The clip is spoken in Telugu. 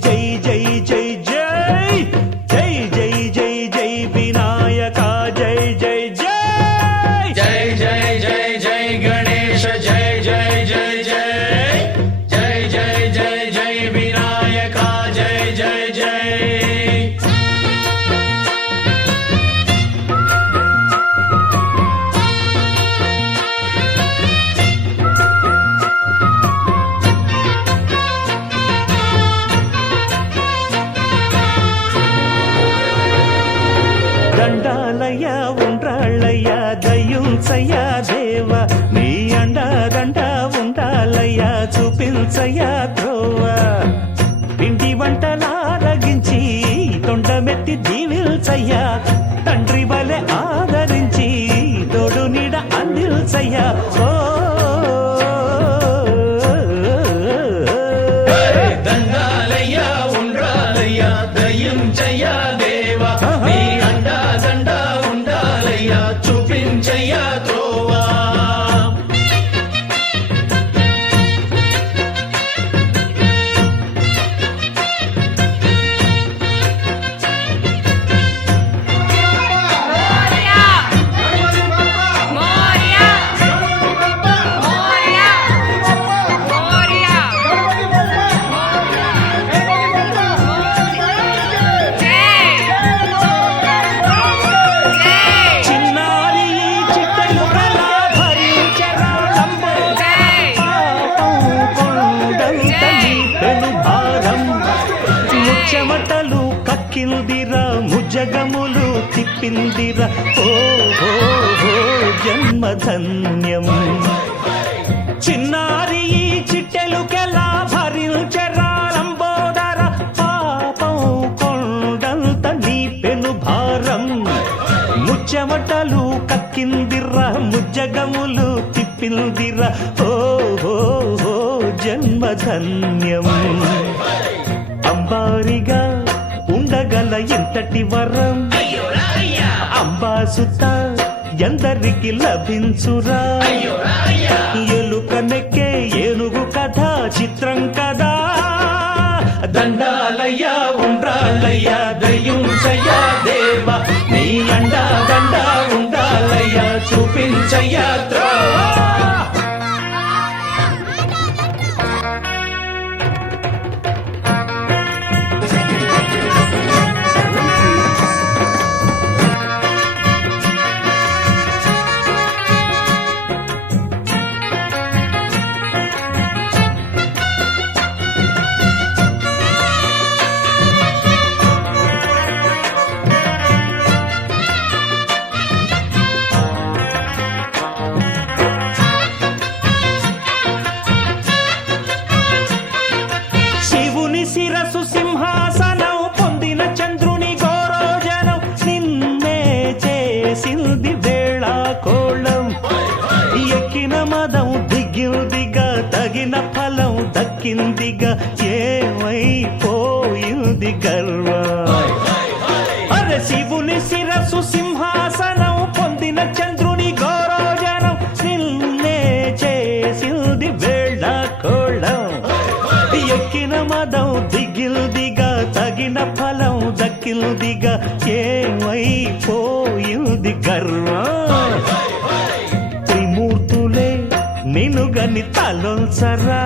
జై జై జై జై జై జై జై జై వినాయక జై జై జై జై జై జై జై గణేశ జై జై జై జై జై జై జై జై వినాయక జై జై జై దండాలయ్య ఉండ్రాళ్ళయ్య దయ్యుంచయ్య దేవ నీ అండాదండ ఉండాలయ్య చూపించయ్య త్రోవ పిండి వంటలారగించి తొండమెత్తి దీవిల్చయ్య తండ్రి వలె ఆదరించి తోడు నీడ అందిల్చయ్య ఓ దండాలయ్య ఉండ్రాలయ్య దయ్యుంచయ్య దేవ నీ అండా దండ ఉండాలయ్య చూపించయ్య త్రోవా చిన్నారి చిట్టలు కలా భరించరా కొండంతని పెను భారం ముచ్చమటలు కక్కిందిరా ముజ్జగములు తిప్పిందిరా ఓ ఓ ఓ జన్మధన్యం చిన్నారి చిట్టెలుకెలా భరించరా లంబోదర పాపం కొండంత నీ పెను భారం ముచ్చమటలు కక్కిందిరా ముజ్జగములు తిప్పిందిరా ఓ ఓ ఓ జన్మధన్యం అంబారిగా ఉండగల ఎంతటి వరం అంబాసుత ఎందరికి లభించురా ఎలుక నెక్కే ఏనుగు కథ చిత్రం కదా దండాలయ్య ఉండ్రాలయ్య దయ్యుంచయ్య దేవ నీ అండా దండ ఉండాలయ్య చూపించయ్య త్రోవా శివుని శిరసు సింహాసనం పొందిన చంద్రుని గౌరోజనం నిన్నే చేసింది వేళ కోళం ఎక్కిన మదం దిగిందిగా తగిన ఫలం దక్కిందిగా ఏమైపోయింది గర్వం అరే శివుని శిరసు సింహాసనం పొందిన చంద్రుని గౌరోజనం నిన్నే చేసింది వేళ కోళం ఎక్కిన మదం దిగిల్దిగా తగిన ఫలం దక్కిల్దిగా ఏమైపోయింది గర్వం త్రిమూర్తులే నిన్ను గని తలొంచరా